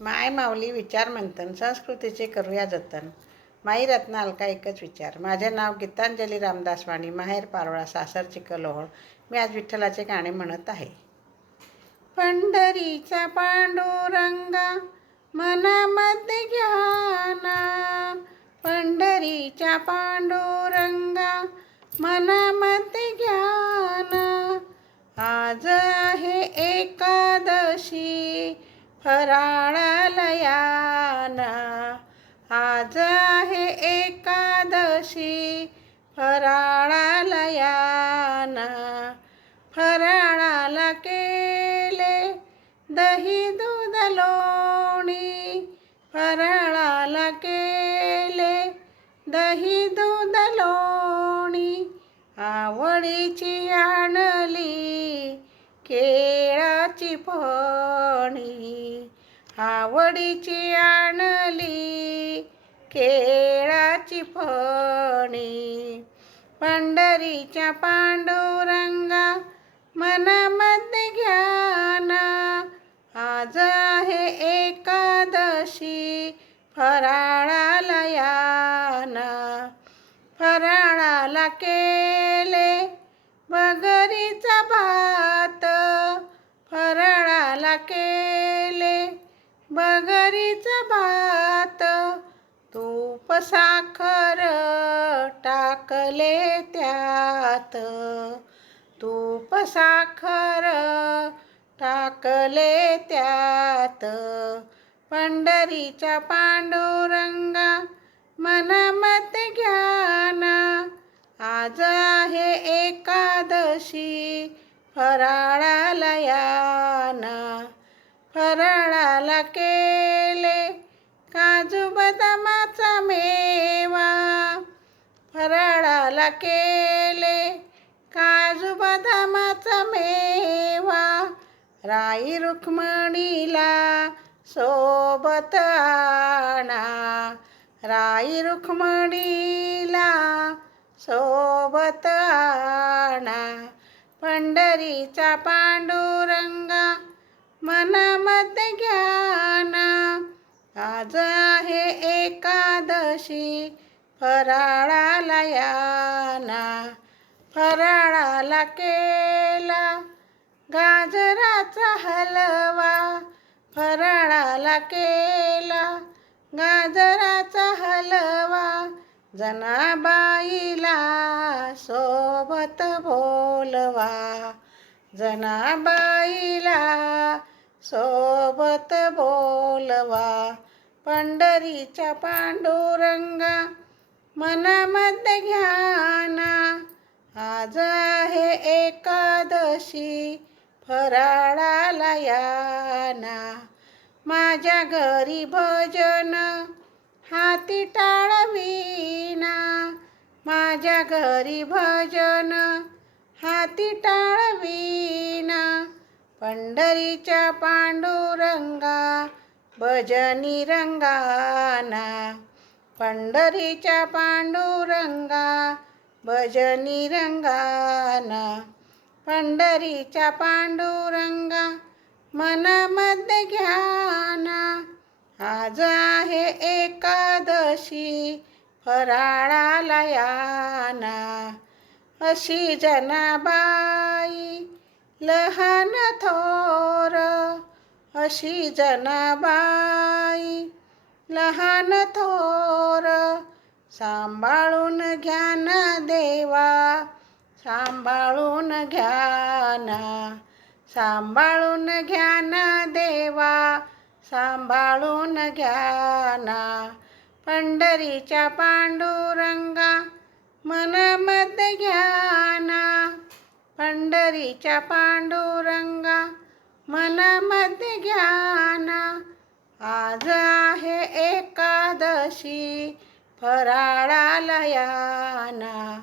माय माऊली विचार मंथन संस्कृतीचे करूया जतन. माई रत्न अलका एकच विचार. माझे नाव गीतांजली रामदास वाणी माहेर पारोळा सासर चिखलोहळ मी आज विठ्ठलाचे गाणे म्हणत आहे. पंढरीचा पांडुरंगा मनामध्ये घ्याना. पंढरीच्या पांडुरंगा मनामध्ये घ्याना. आज आहे एकादशी फराळ फराळाला याना फराळाला केले दही दूध लोणी. फराळाला केले दही दूध लोणी. आवडीची आणली केळाची फणी आवडीची आणली केळाची फणी. पंढरीच्या पांडुरंगा मनामध्ये घ्याना आज आहे एकादशी फराळाला याना. फराळाला केले बगरीचा भात. फराळाला केले साखर टाकले त्यात? तूप साखर टाकले त्यात? पंढरीच्या पांडुरंगा मनमत घ्याना. आज आहे एकादशी फराळाला याना. फराळाला के केले. काजू बदामाचा मेवा राई रुक्मणीला सोबत आणा. राई रुक्मणीला सोबत आणा. पंढरीचा पांडुरंगा मनामध्ये ज्ञाना आज आहे एकादशी फराळाला फराळाला केला गाजराचा हलवा. फराळाला केला गाजराचा हलवा. जनाबाईला सोबत बोलवा. जनाबाईला सोबत बोलवा. पंढरीच्या पांडुरंगा मनामध्ये घ्याना आज आहे एकादशी फराळाला याना. माझ्या घरी भजन हाती टाळवीना. माझ्या घरी भजन हाती टाळवीना. पंढरीच्या पांडुरंगा भजनी रंगाना. पंढरीच्या पांडुरंगा भजनी रंगाना पंढरीच्या पांडुरंगा मनामध्ये घ्याना. आज आहे एकादशी फराळाला याना. अशी जनाबाई लहान थोर. अशी जनाबाई लहान थोर. सांभाळून घ्या ना देवा सांभाळून घ्या ना सांभाळून घ्या ना देवा सांभाळून घ्या ना. पंढरीच्या पांडुरंगा मनामध्ये घ्या ना पंढरीच्या पांडुरंगा मनामध्ये घ्या ना. आज आहे एकादशी फराळालयाना.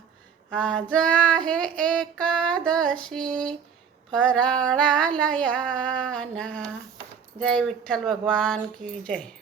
आज आहे एकादशी फराळालयाना. जय विठ्ठल भगवान की जय.